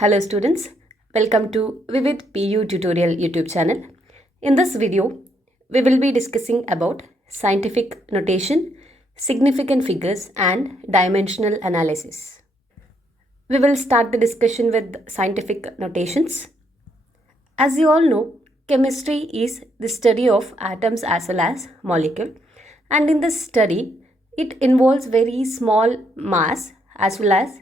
Hello students, welcome to Vivid PU tutorial YouTube channel. In this video, we will be discussing about scientific notation, significant figures and dimensional analysis. We will start the discussion with scientific notations. As you all know, chemistry is the study of atoms as well as molecule, and in this study, it involves very small mass as well as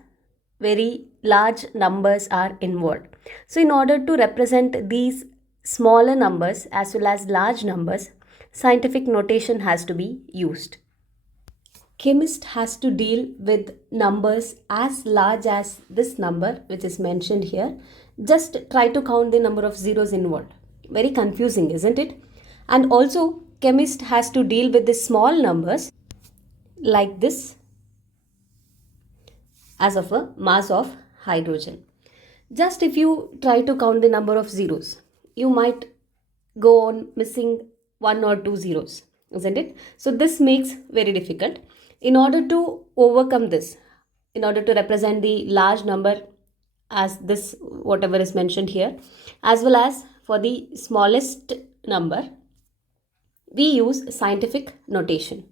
very large numbers are involved. So in order to represent these smaller numbers as well as large numbers, scientific notation has to be used. Chemist has to deal with numbers as large as this number which is mentioned here. Just try to count the number of zeros involved. Very confusing, isn't it? And also chemist has to deal with the small numbers like this as of a mass of hydrogen. Just if you try to count the number of zeros, you might go on missing one or two zeros, isn't it? So this makes very difficult. In order to overcome this, in order to represent the large number as this, whatever is mentioned here, as well as for the smallest number, we use scientific notation.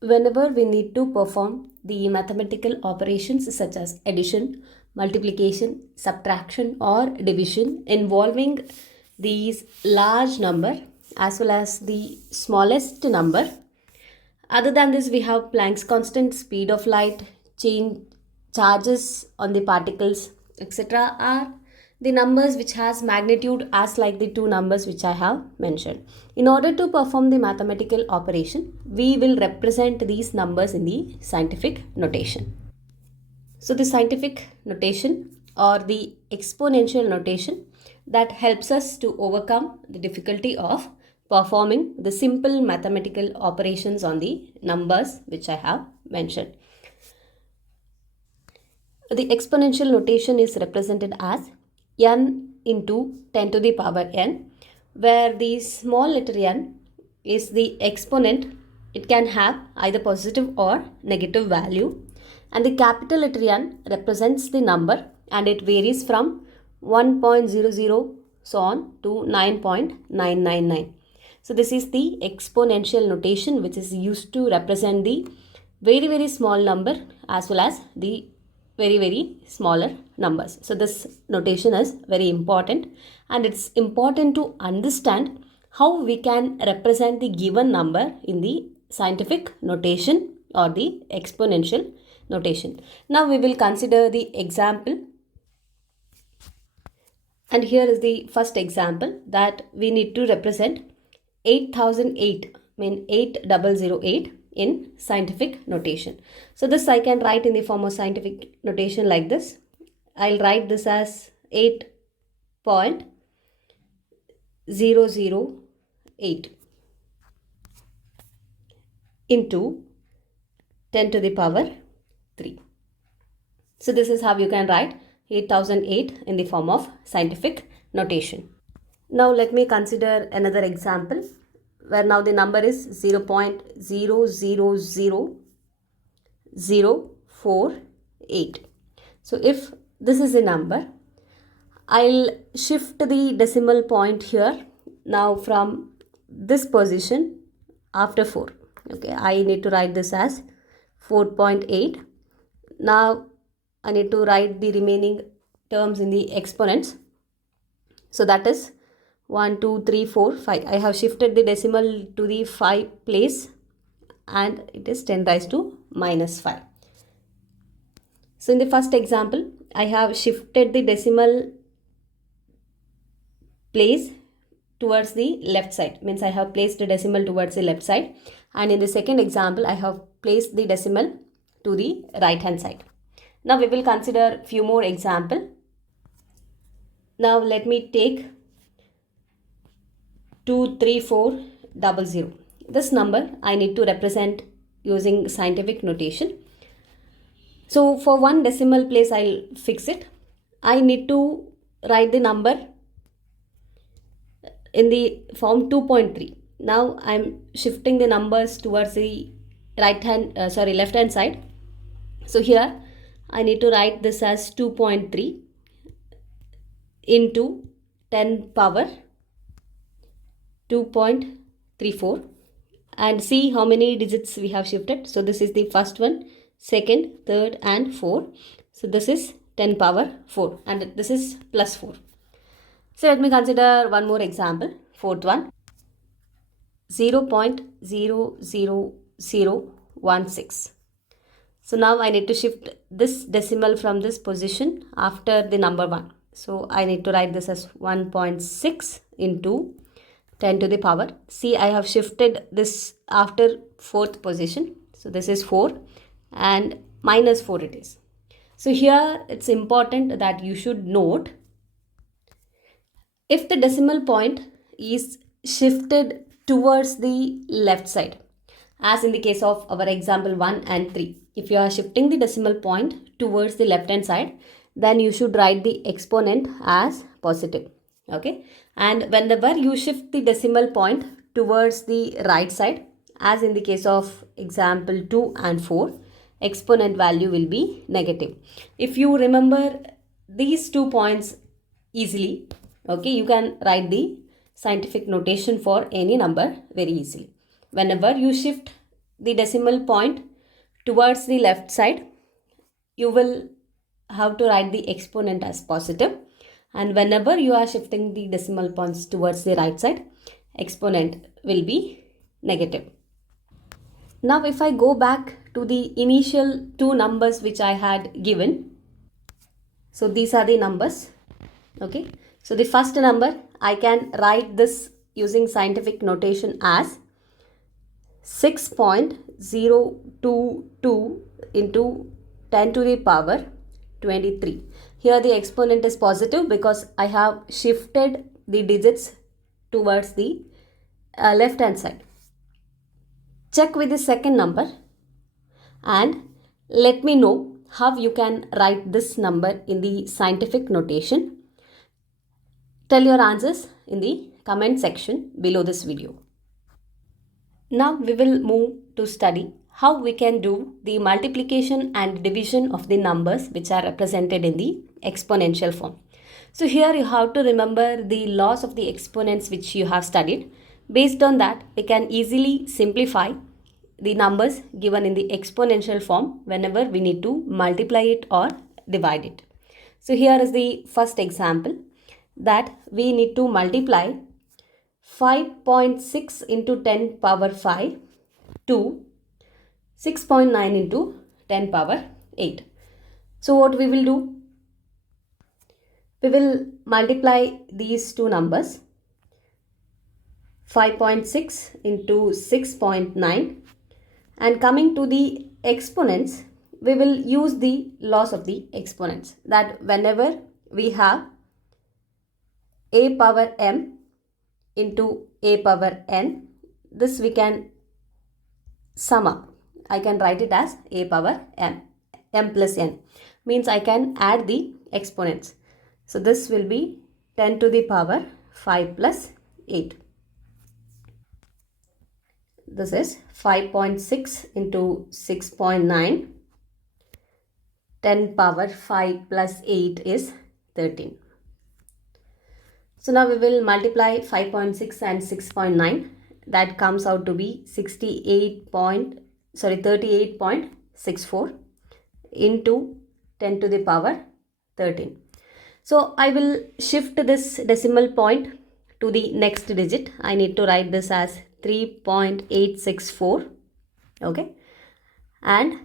Whenever we need to perform the mathematical operations such as addition, multiplication, subtraction or division involving these large number as well as the smallest number, other than this we have Planck's constant, speed of light, charges on the particles, etc. are the numbers which has magnitude as like the two numbers which I have mentioned. In order to perform the mathematical operation, we will represent these numbers in the scientific notation. So the scientific notation or the exponential notation that helps us to overcome the difficulty of performing the simple mathematical operations on the numbers which I have mentioned. The exponential notation is represented as n into 10 to the power n, where the small letter n is the exponent. It can have either positive or negative value, and the capital letter N represents the number and it varies from 1.00 so on to 9.999. So this is the exponential notation which is used to represent the very small number as well as the very smaller numbers. So this notation is very important, and it's important to understand how we can represent the given number in the scientific notation or the exponential notation. Now we will consider the example, and here is the first example that we need to represent 8008 8008 in scientific notation. So this I can write in the form of scientific notation like this. I'll write this as 8.008 into 10 to the power 3. So this is how you can write 8008 in the form of scientific notation. Now let me consider another example where now the number is 0.000048. So if this is a number, I'll shift the decimal point here now from this position after 4. Okay, I need to write this as 4.8. Now I need to write the remaining terms in the exponents. So that is 1, 2, 3, 4, 5. I have shifted the decimal to the 5 place and it is 10 raised to minus 5. So in the first example, I have shifted the decimal place towards the left side. Means I have placed the decimal towards the left side. And in the second example, I have placed the decimal to the right hand side. Now we will consider few more examples. Now let me take 23400. This number I need to represent using scientific notation. So for one decimal place I'll fix it. I need to write the number in the form 2.3. Now I'm shifting the numbers towards the left hand side. So here I need to write this as 2.3 into 10 power 2.34 and see how many digits we have shifted. So this is the first one, second, third and 4. So this is 10 power 4 and this is plus 4. So let me consider one more example, fourth one, 0.00016. So now I need to shift this decimal from this position after the number 1. So I need to write this as 1.6 into 10 to the power. See, I have shifted this after 4th position. So this is 4 and minus 4 it is. So here it's important that you should note if the decimal point is shifted towards the left side, as in the case of our example 1 and 3. If you are shifting the decimal point towards the left hand side, then you should write the exponent as positive. Okay, and whenever you shift the decimal point towards the right side, as in the case of example 2 and 4, exponent value will be negative. If you remember these 2 points easily, okay, you can write the scientific notation for any number very easily. Whenever you shift the decimal point towards the left side, you will have to write the exponent as positive. And whenever you are shifting the decimal points towards the right side, exponent will be negative. Now if I go back to the initial 2 numbers which I had given, so these are the numbers. Okay, so the first number I can write this using scientific notation as 6.022 into 10 to the power 23. Here the exponent is positive because I have shifted the digits towards the left hand side. Check with the second number and let me know how you can write this number in the scientific notation. Tell your answers in the comment section below this video. Now we will move to study how we can do the multiplication and division of the numbers which are represented in the exponential form. So here you have to remember the laws of the exponents which you have studied. Based on that, we can easily simplify the numbers given in the exponential form whenever we need to multiply it or divide it. So here is the first example that we need to multiply 5.6 into 10 power 5 to 6.9 into 10 power 8. So what we will do? We will multiply these two numbers, 5.6 into 6.9, and coming to the exponents, we will use the laws of the exponents, that whenever we have a power m into a power n, this we can sum up. I can write it as a power m plus n, means I can add the exponents. So this will be 10 to the power 5 plus 8. This is 5.6 into 6.9. 10 power 5 plus 8 is 13. So now we will multiply 5.6 and 6.9. That comes out to be 38.64 into 10 to the power 13. So I will shift this decimal point to the next digit. I need to write this as 3.864. Okay, and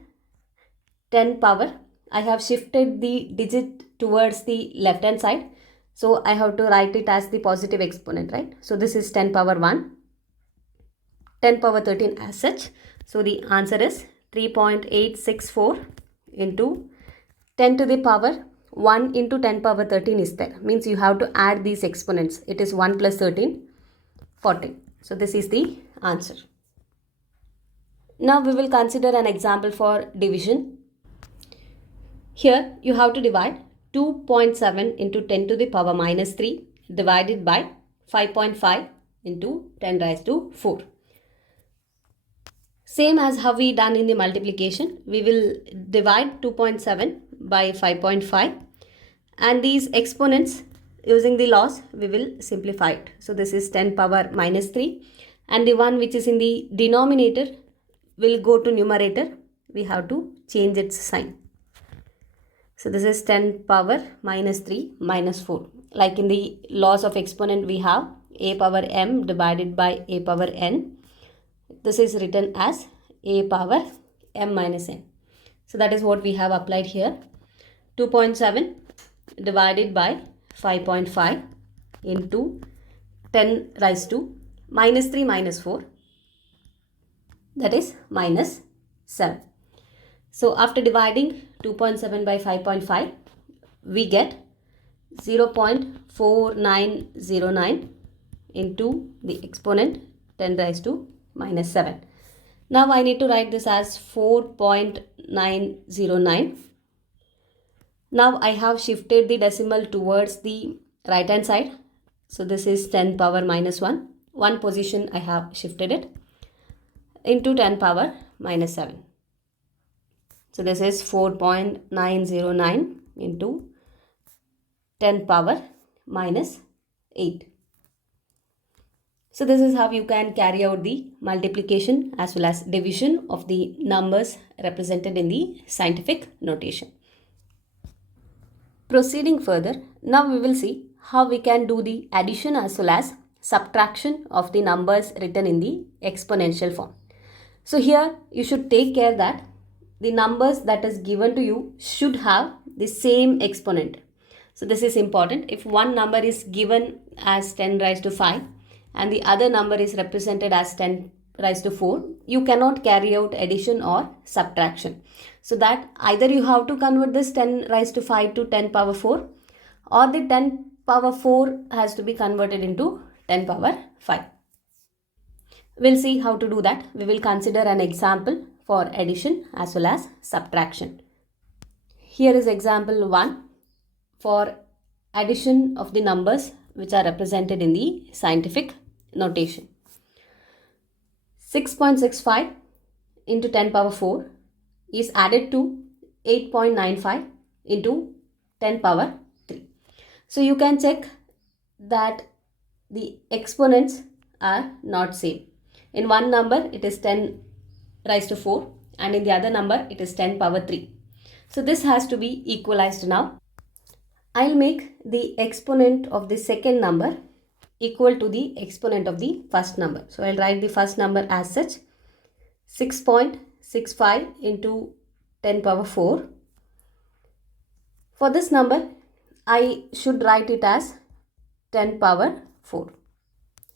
10 power, I have shifted the digit towards the left hand side, so I have to write it as the positive exponent, right? So this is 10 power 1, 10 power 13 as such. So the answer is 3.864 into 10 to the power 1 into 10 power 13 is there. Means you have to add these exponents. It is 1 plus 13, 14. So this is the answer. Now we will consider an example for division. Here you have to divide 2.7 into 10 to the power minus 3 divided by 5.5 into 10 raised to 4. Same as how we done in the multiplication, we will divide 2.7 by 5.5, and these exponents using the loss we will simplify it. So this is 10 power minus 3, and the one which is in the denominator will go to numerator. We have to change its sign. So this is 10 power minus 3 minus 4. Like in the loss of exponent we have a power m divided by a power n. This is written as a power m minus n. So that is what we have applied here. 2.7 divided by 5.5 into 10 raised to minus 3 minus 4, that is minus 7. So after dividing 2.7 by 5.5, we get 0.4909 into the exponent 10 raised to minus 7. Now I need to write this as 4.909. Now I have shifted the decimal towards the right hand side. So this is 10 power minus 1. One position I have shifted it into 10 power minus 7. So this is 4.909 into 10 power minus 8. So this is how you can carry out the multiplication as well as division of the numbers represented in the scientific notation. Proceeding further, now we will see how we can do the addition as well as subtraction of the numbers written in the exponential form. So here you should take care that the numbers that is given to you should have the same exponent. So this is important. If one number is given as 10 raised to 5 and the other number is represented as 10 raised to 4, you cannot carry out addition or subtraction. So that either you have to convert this 10 raised to 5 to 10 power 4, or the 10 power 4 has to be converted into 10 power 5. We'll see how to do that. We will consider an example for addition as well as subtraction. Here is example 1 for addition of the numbers which are represented in the scientific notation. 6.65 into 10 power 4 is added to 8.95 into 10 power 3. So you can check that the exponents are not same. In one number it is 10 raised to 4 and in the other number it is 10 power 3. So this has to be equalized now. I'll make the exponent of the second number equal to the exponent of the first number. So I'll write the first number as such, 6.65 into 10 power 4. For this number, I should write it as 10 power 4.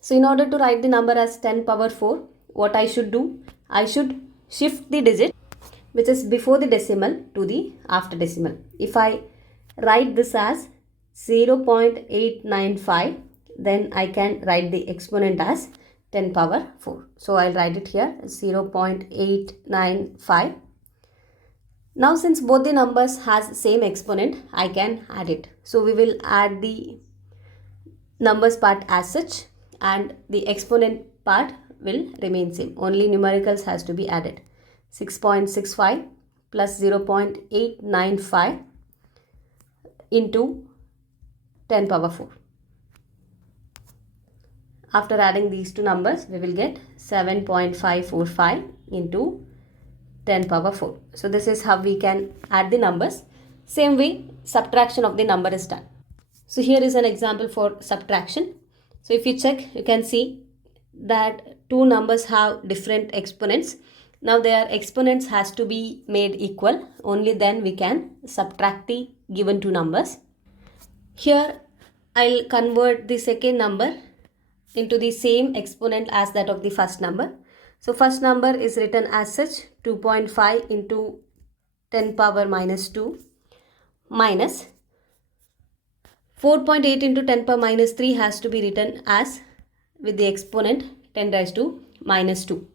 So in order to write the number as 10 power 4, what I should do? I should shift the digit which is before the decimal to the after decimal. If I write this as 0.895, then I can write the exponent as 10 power 4. So I'll write it here 0.895. Now since both the numbers has same exponent, I can add it. So we will add the numbers part as such and the exponent part will remain same. Only numericals has to be added. 6.65 plus 0.895 into 10 power 4. After adding these two numbers, we will get 7.545 into 10 power 4. So this is how we can add the numbers. Same way, subtraction of the number is done. So here is an example for subtraction. So if you check, you can see that two numbers have different exponents. Now their exponents has to be made equal. Only then we can subtract the given two numbers. Here I'll convert the second number into the same exponent as that of the first number. So first number is written as such, 2.5 into 10 power minus 2 minus 4.8 into 10 power minus 3 has to be written as with the exponent 10 raised to minus 2.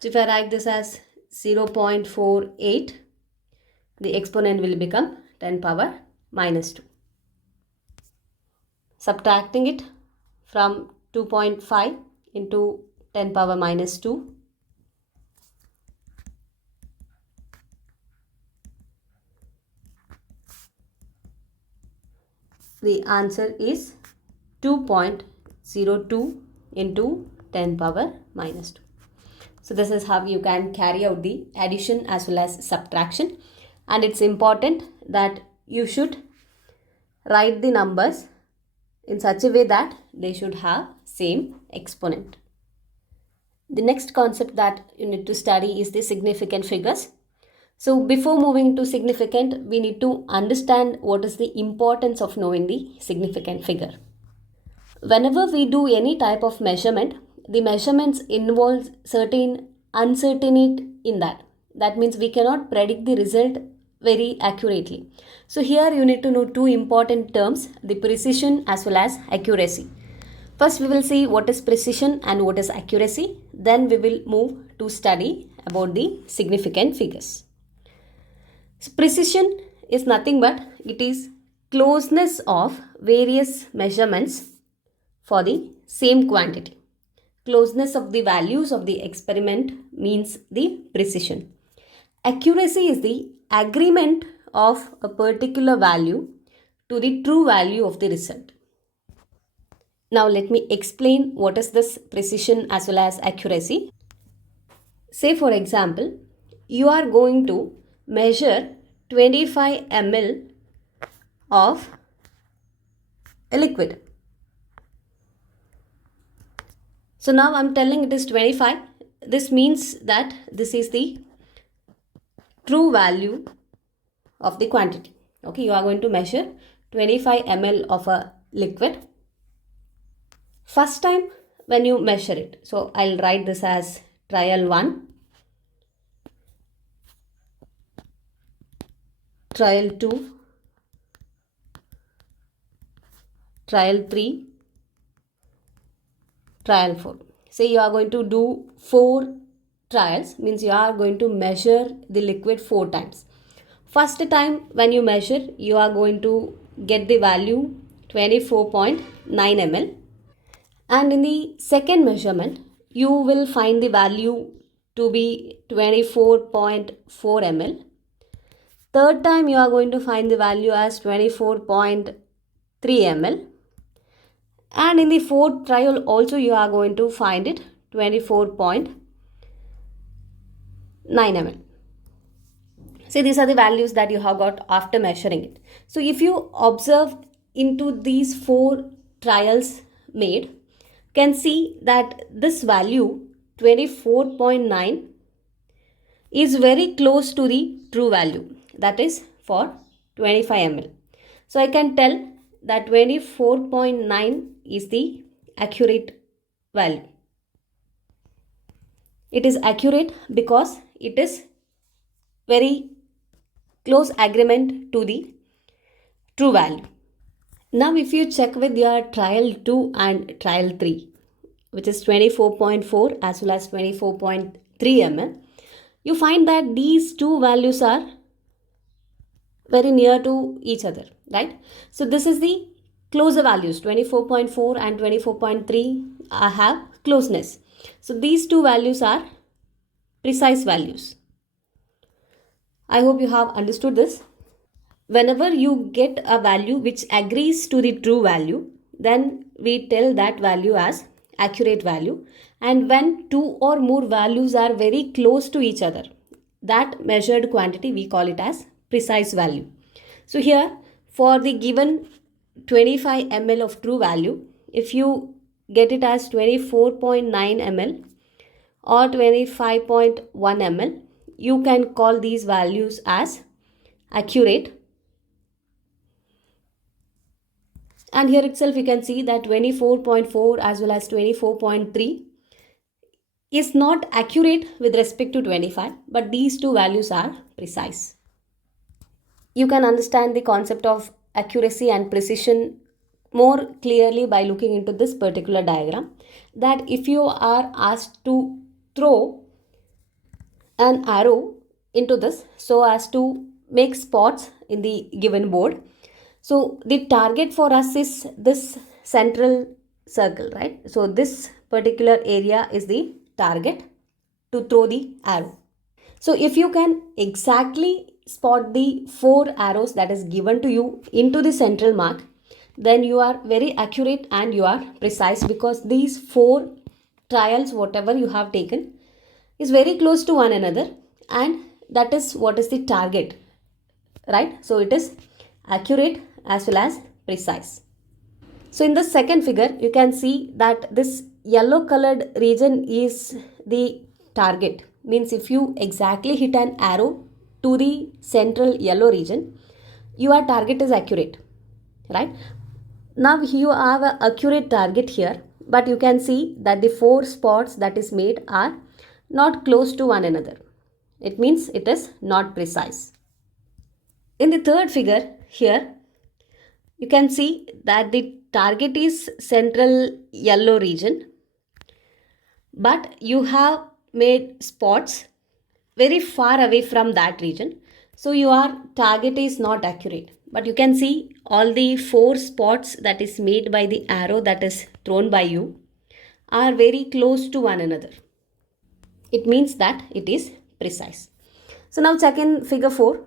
So if I write this as 0.48, the exponent will become 10 power minus 2. Subtracting it from 2.5 into 10 power minus 2. The answer is 2.02 into 10 power minus 2. So this is how you can carry out the addition as well as subtraction, and it's important that you should write the numbers in such a way that they should have same exponent. The next concept that you need to study is the significant figures. So before moving to significant, we need to understand what is the importance of knowing the significant figure. Whenever we do any type of measurement, the measurements involve certain uncertainty in that. That means we cannot predict the result very accurately. So here you need to know two important terms, the precision as well as accuracy. First we will see what is precision and what is accuracy. Then we will move to study about the significant figures. So precision is nothing but it is closeness of various measurements for the same quantity. Closeness of the values of the experiment means the precision. Accuracy is the agreement of a particular value to the true value of the result. Now let me explain what is this precision as well as accuracy. Say for example, you are going to measure 25 ml of a liquid. So now I'm telling it is 25. This means that this is the true value of the quantity. Okay, you are going to measure 25 ml of a liquid. First time when you measure it, so I'll write this as trial 1, trial 2, trial 3, trial 4. Say you are going to do 4 trials, means you are going to measure the liquid 4 times. First time when you measure, you are going to get the value 24.9 ml. And in the second measurement, you will find the value to be 24.4 ml. Third time, you are going to find the value as 24.3 ml. And in the fourth trial also, you are going to find it 24.9 ml. So these are the values that you have got after measuring it. So if you observe into these 4 trials made, can see that this value 24.9 is very close to the true value, that is for 25 ml. So I can tell that 24.9 is the accurate value. It is accurate because it is very close agreement to the true value. Now if you check with your trial 2 and trial 3, which is 24.4 as well as 24.3 ml, you find that these two values are very near to each other, right? So this is the closer values, 24.4 and 24.3 have closeness. So these two values are precise values. I hope you have understood this. Whenever you get a value which agrees to the true value, then we tell that value as accurate value. And when 2 or more values are very close to each other, that measured quantity we call it as precise value. So here for the given 25 ml of true value, if you get it as 24.9 ml or 25.1 ml, you can call these values as accurate. And here itself you can see that 24.4 as well as 24.3 is not accurate with respect to 25, but these two values are precise. You can understand the concept of accuracy and precision more clearly by looking into this particular diagram, that if you are asked to throw an arrow into this so as to make spots in the given board, so the target for us is this central circle, right? So this particular area is the target to throw the arrow. So if you can exactly spot the 4 arrows that is given to you into the central mark, then you are very accurate and you are precise, because these 4 trials whatever you have taken is very close to one another, and that is what is the target, right? So it is accurate as well as precise. So in the second figure, you can see that this yellow colored region is the target. Means if you exactly hit an arrow to the central yellow region, your target is accurate, right? Now you have an accurate target here, but you can see that the 4 spots that is made are not close to one another. It means it is not precise. In the third figure here, you can see that the target is central yellow region, but you have made spots very far away from that region. So your target is not accurate. But you can see all the 4 spots that is made by the arrow that is thrown by you are very close to one another. It means that it is precise. So now check in figure 4.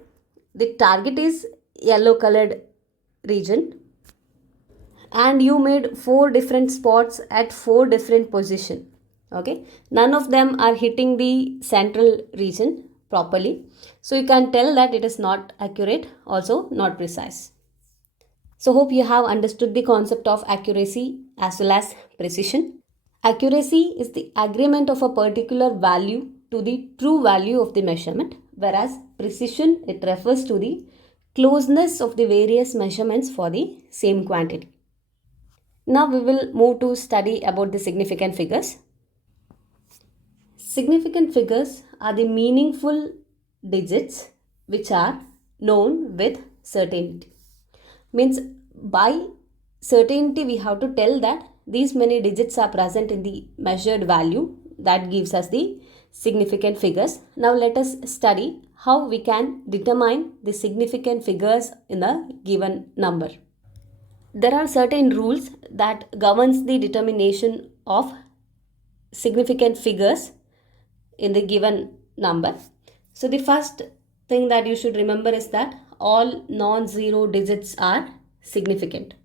The target is yellow colored region, and you made 4 different spots at 4 different positions. Okay, none of them are hitting the central region properly, so you can tell that it is not accurate, also not precise. So hope you have understood the concept of accuracy as well as precision. Accuracy is the agreement of a particular value to the true value of the measurement, whereas precision, it refers to the closeness of the various measurements for the same quantity. Now we will move to study about the significant figures. Significant figures are the meaningful digits which are known with certainty. Means by certainty we have to tell that these many digits are present in the measured value, that gives us the significant figures. Now let us study how we can determine the significant figures in a given number. There are certain rules that governs the determination of significant figures in the given number. So the first thing that you should remember is that all non-zero digits are significant.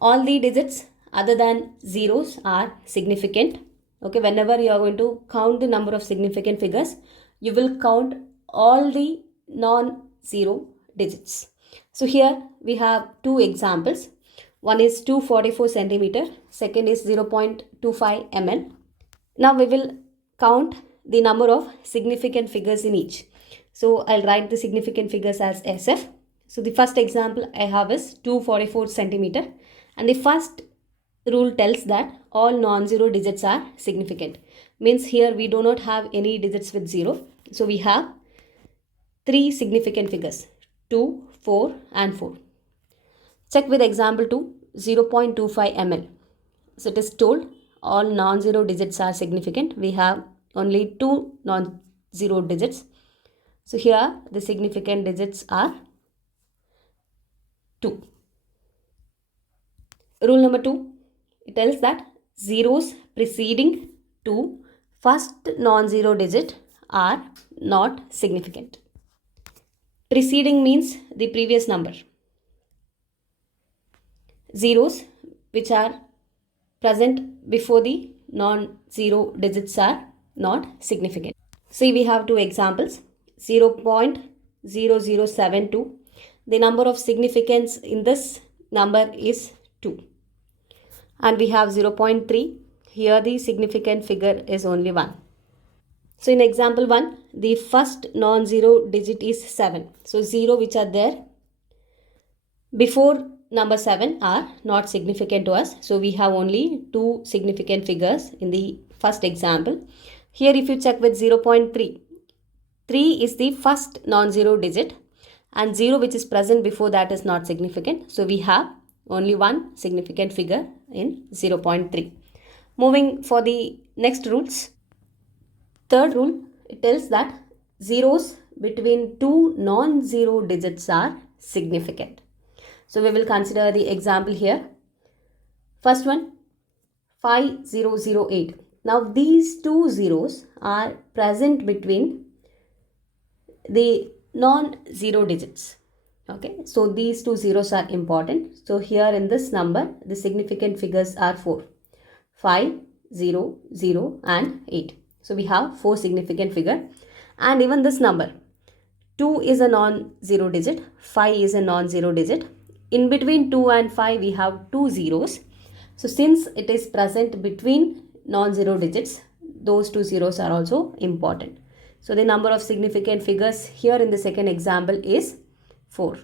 All the digits other than zeros are significant. Okay, whenever you are going to count the number of significant figures, you will count all the non-zero digits. So here we have 2 examples. One is 244 centimeter, second is 0.25 ml. Now we will count the number of significant figures in each. So I'll write the significant figures as SF. So the first example I have is 244 centimeter, and the first rule tells that all non-zero digits are significant. Means here we do not have any digits with 0. So we have 3 significant figures, 2, 4 and 4. Check with example 2, 0.25 ml. So it is told all non-zero digits are significant. We have only 2 non-zero digits. So here the significant digits are 2. Rule number 2, it tells that zeros preceding to first non-zero digit are not significant. Preceding means the previous number. Zeros which are present before the non-zero digits are not significant. See, we have 2 examples. 0.0072. The number of significance in this number is 2. And we have 0.3. Here the significant figure is only 1. So in example 1, the first non-zero digit is 7. So 0 which are there before number 7 are not significant to us. So we have only 2 significant figures in the first example. Here if you check with 0.3, 3 is the first non-zero digit, and 0 which is present before that is not significant. So we have only 1 significant figure in 0.3. Moving for the next rules. Third rule, it tells that zeros between 2 non-zero digits are significant. So we will consider the example here. First one, 5008. Now these 2 zeros are present between the non-zero digits. Okay, so these two zeros are important. So here in this number, the significant figures are 4, 5, 0, 0 and 8. So we have 4 significant figure, and even this number 2 is a non-zero digit, 5 is a non-zero digit. In between 2 and 5 we have 2 zeros. So since it is present between non-zero digits, those 2 zeros are also important. So the number of significant figures here in the second example is 4.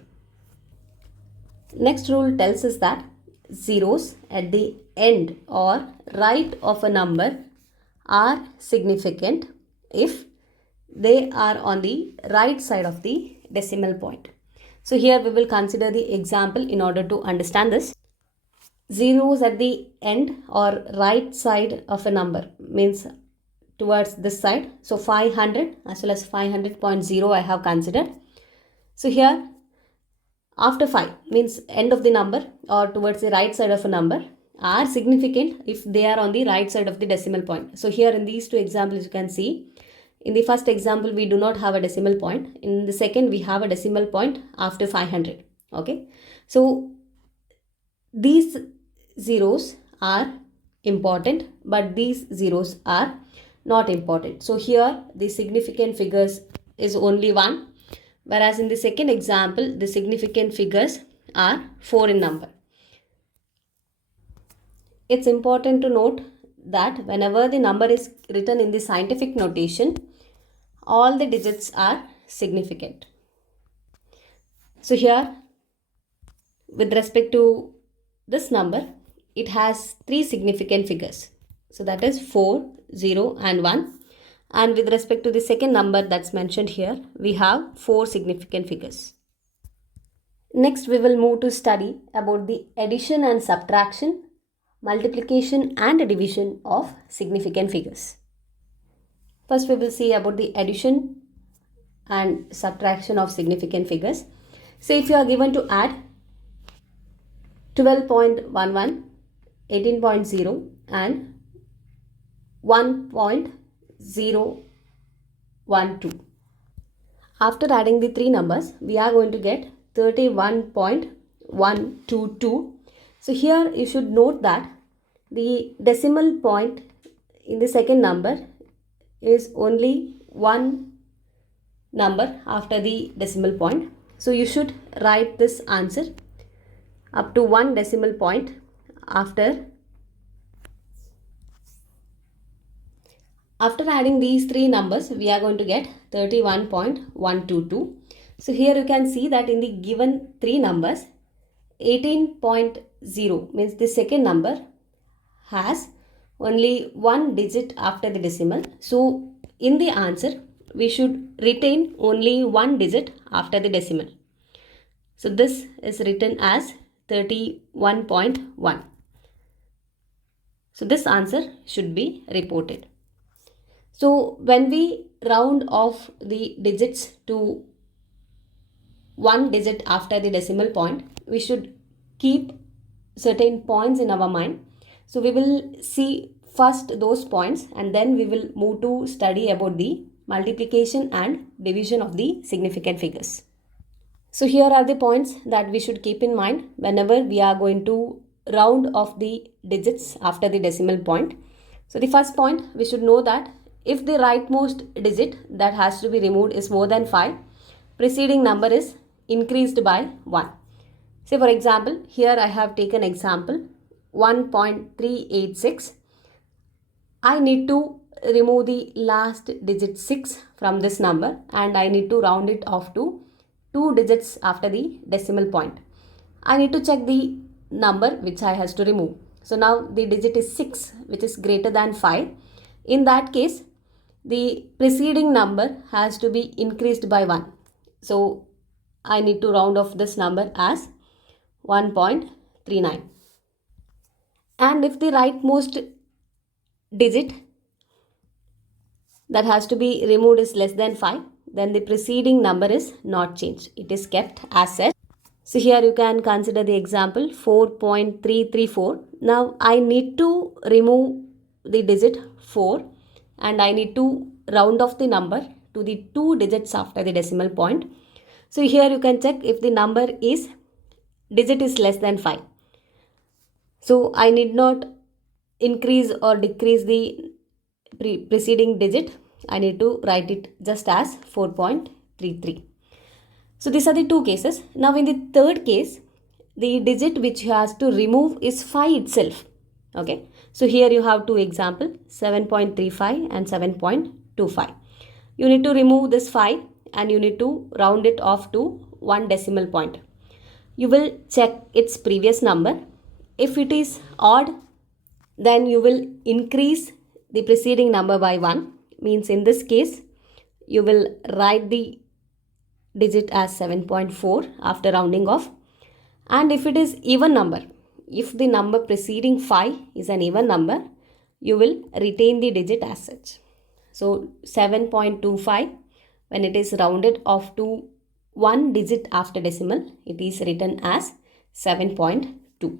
Next rule tells us that zeros at the end or right of a number are significant if they are on the right side of the decimal point. So here we will consider the example in order to understand this. Zeros at the end or right side of a number means towards this side. So 500 as well as 500.0 I have considered. So here after 5 means end of the number or towards the right side of a number are significant if they are on the right side of the decimal point. So here in these two examples you can see, in the first example we do not have a decimal point. In the second we have a decimal point after 500. Okay. So these zeros are important but these zeros are not important. So here the significant figures is only 1, whereas in the second example the significant figures are 4 in number. It's important to note that whenever the number is written in the scientific notation, all the digits are significant. So here with respect to this number, it has 3 significant figures. So that is 4, 0 and 1. And with respect to the second number that's mentioned here, we have 4 significant figures. Next we will move to study about the addition and subtraction, multiplication and division of significant figures. First we will see about the addition and subtraction of significant figures. So if you are given to add 12.11, 18.0 and 1.012. After adding the 3 numbers, we are going to get 31.122. So here you should note that the decimal point in the second number is only 1 number after the decimal point. So you should write this answer up to 1 decimal point after adding these 3 numbers, we are going to get 31.122. So here you can see that in the given 3 numbers, 18.0 means the second number has only 1 digit after the decimal. So in the answer, we should retain only 1 digit after the decimal. So this is written as 31.1. So this answer should be reported. So when we round off the digits to 1 digit after the decimal point, we should keep certain points in our mind. So we will see first those points and then we will move to study about the multiplication and division of the significant figures. So here are the points that we should keep in mind whenever we are going to round off the digits after the decimal point. So the first point, we should know that if the rightmost digit that has to be removed is more than 5, preceding number is increased by 1. Say for example, here I have taken example 1.386. I need to remove the last digit 6 from this number and I need to round it off to 2 digits after the decimal point. I need to check the number which I has to remove. So now the digit is 6, which is greater than 5. In that case, the preceding number has to be increased by 1. So I need to round off this number as 1.39. And if the rightmost digit that has to be removed is less than 5, then the preceding number is not changed. It is kept as such. So here you can consider the example 4.334. Now I need to remove the digit 4 and I need to round off the number to the 2 digits after the decimal point. So here you can check if the number is digit is less than 5. So I need not increase or decrease the preceding digit. I need to write it just as 4.33. So these are the two cases. Now in the third case, the digit which you has to remove is 5 itself. Okay. So here you have two examples, 7.35 and 7.25. You need to remove this 5 and you need to round it off to 1 decimal point. You will check its previous number. If it is odd, then you will increase the preceding number by 1. Means in this case, you will write the digit as 7.4 after rounding off. And if it is even number, if the number preceding 5 is an even number, you will retain the digit as such. So 7.25, when it is rounded off to 1 digit after decimal, it is written as 7.2.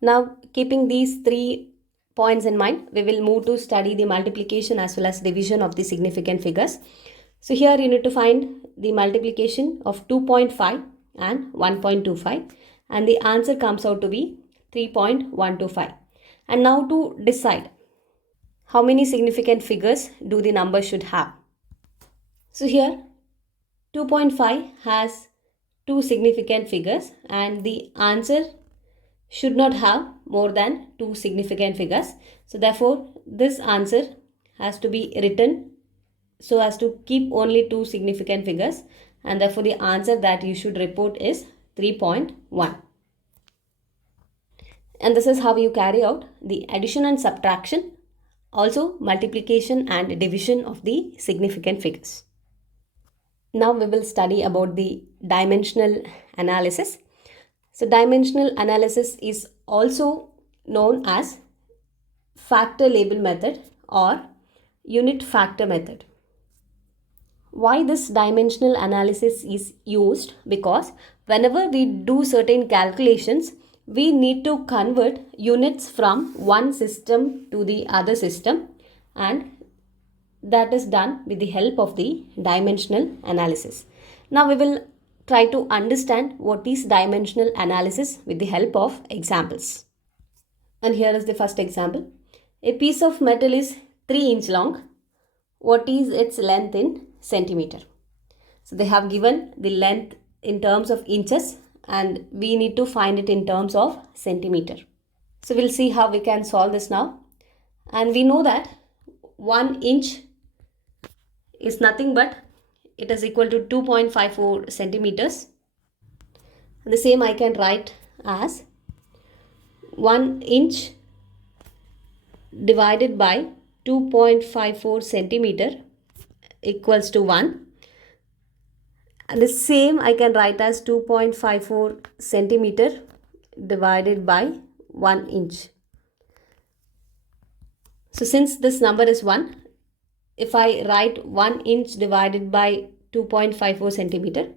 Now, keeping these 3 points in mind, we will move to study the multiplication as well as division of the significant figures. So here you need to find the multiplication of 2.5 and 1.25, and the answer comes out to be 3.125. And now to decide how many significant figures do the number should have. So here 2.5 has 2 significant figures and the answer should not have more than 2 significant figures. So therefore this answer has to be written so as to keep only 2 significant figures, and therefore the answer that you should report is 3.1. And this is how you carry out the addition and subtraction, also multiplication and division of the significant figures. Now we will study about the dimensional analysis. So dimensional analysis is also known as factor label method or unit factor method. Why this dimensional analysis is used? Because whenever we do certain calculations, we need to convert units from one system to the other system, and that is done with the help of the dimensional analysis. Now we will try to understand what is dimensional analysis with the help of examples. And here is the first example. A piece of metal is 3 inch long. What is its length in centimeter? So they have given the length in terms of inches and we need to find it in terms of centimeter. So we'll see how we can solve this now. And we know that 1 inch is nothing but it is equal to 2.54 centimeters. And the same I can write as 1 inch divided by 2.54 centimeter equals to 1. And the same I can write as 2.54 centimeter divided by 1 inch. So since this number is 1, if I write 1 inch divided by 2.54 centimeter,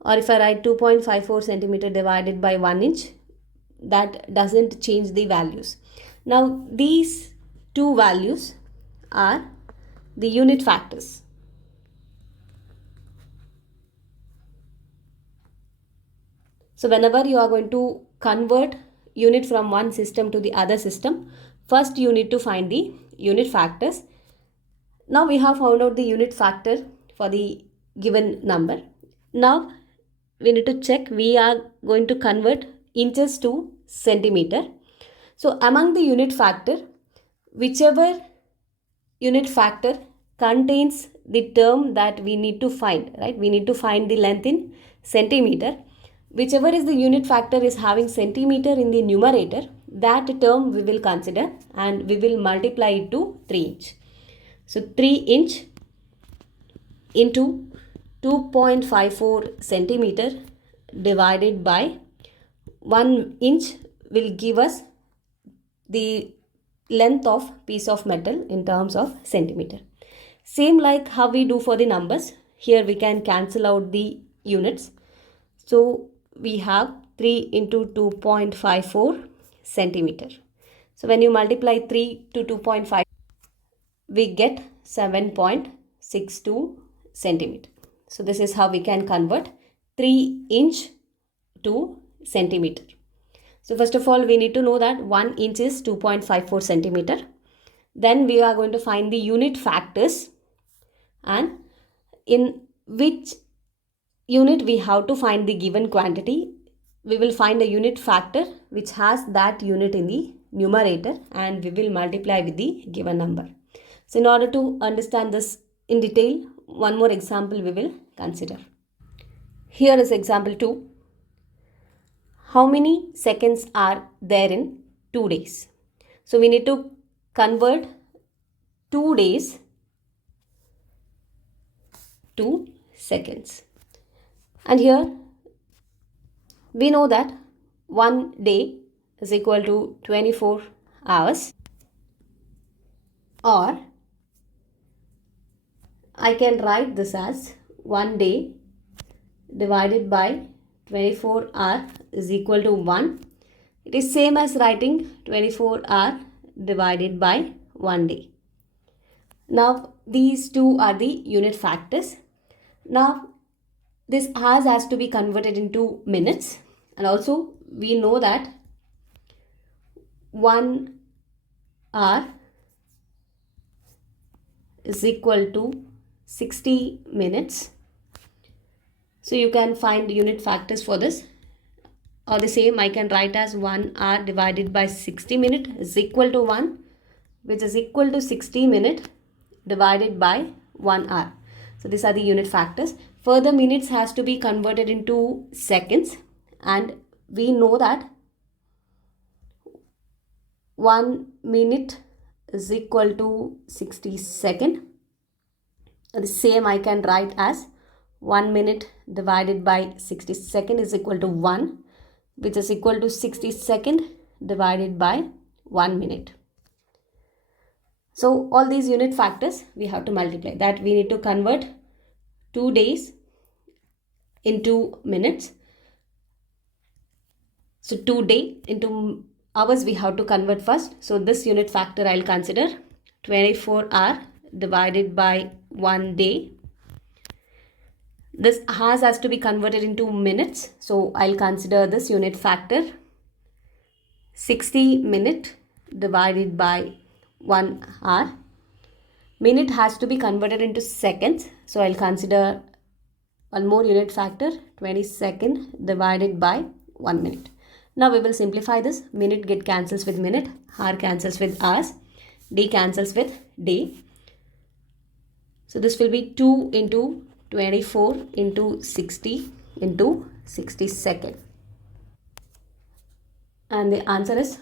or if I write 2.54 centimeter divided by 1 inch, that doesn't change the values. Now these two values are the unit factors. So whenever you are going to convert unit from one system to the other system, first you need to find the unit factors. Now we have found out the unit factor for the given number. Now we need to check, we are going to convert inches to centimeter. So among the unit factor, whichever unit factor contains the term that we need to find, right? We need to find the length in centimeter. Whichever is the unit factor is having centimeter in the numerator, that term we will consider and we will multiply it to 3 inch. So 3 inch into 2.54 centimeter divided by 1 inch will give us the length of piece of metal in terms of centimeter. Same like how we do for the numbers, here we can cancel out the units. So we have 3 into 2.54 centimeter. So when you multiply 3 to 2.5, we get 7.62 centimeter. So this is how we can convert 3 inch to centimeter. So first of all, we need to know that 1 inch is 2.54 centimeter. Then we are going to find the unit factors, and in which unit we have to find the given quantity. We will find a unit factor which has that unit in the numerator, and we will multiply with the given number. So in order to understand this in detail, one more example we will consider. Here is example 2. How many seconds are there in 2 days? So we need to convert 2 days to seconds. And here we know that 1 day is equal to 24 hours, or I can write this as 1 day divided by 24 hour is equal to 1. It is same as writing 24 hour divided by 1 day. Now these two are the unit factors. Now this has to be converted into minutes, and also we know that 1 hour is equal to 60 minutes. So you can find unit factors for this, or the same I can write as 1 hour divided by 60 minutes is equal to 1, which is equal to 60 minutes divided by 1 hour. So these are the unit factors. Further, minutes has to be converted into seconds, and we know that 1 minute is equal to 60 seconds. The same I can write as 1 minute divided by 60 seconds is equal to 1, which is equal to 60 seconds divided by 1 minute. So all these unit factors we have to multiply. That we need to convert 2 days into minutes. So 2 days into hours we have to convert first. So this unit factor I'll consider 24 hour divided by 1 day. This has to be converted into minutes. So I'll consider this unit factor 60 minutes divided by 1 hour. Minute has to be converted into seconds. So I'll consider one more unit factor 20 seconds divided by 1 minute. Now we will simplify this. Minute get cancels with minute, hour cancels with hours, day cancels with day. So this will be 2 into 24 into 60 into 60 seconds. And the answer is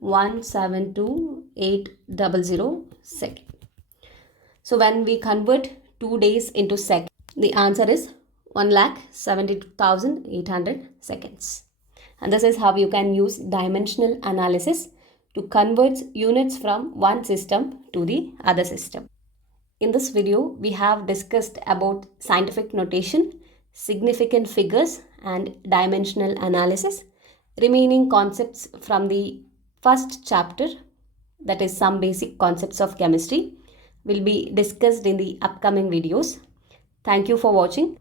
172,800 seconds. So when we convert 2 days into seconds, the answer is 1,72,800 seconds. And this is how you can use dimensional analysis to convert units from one system to the other system. In this video, we have discussed about scientific notation, significant figures, and dimensional analysis. Remaining concepts from the first chapter, that is some basic concepts of chemistry, will be discussed in the upcoming videos. Thank you for watching.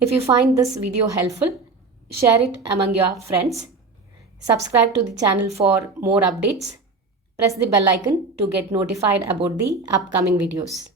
If you find this video helpful, share it among your friends. Subscribe to the channel for more updates. Press the bell icon to get notified about the upcoming videos.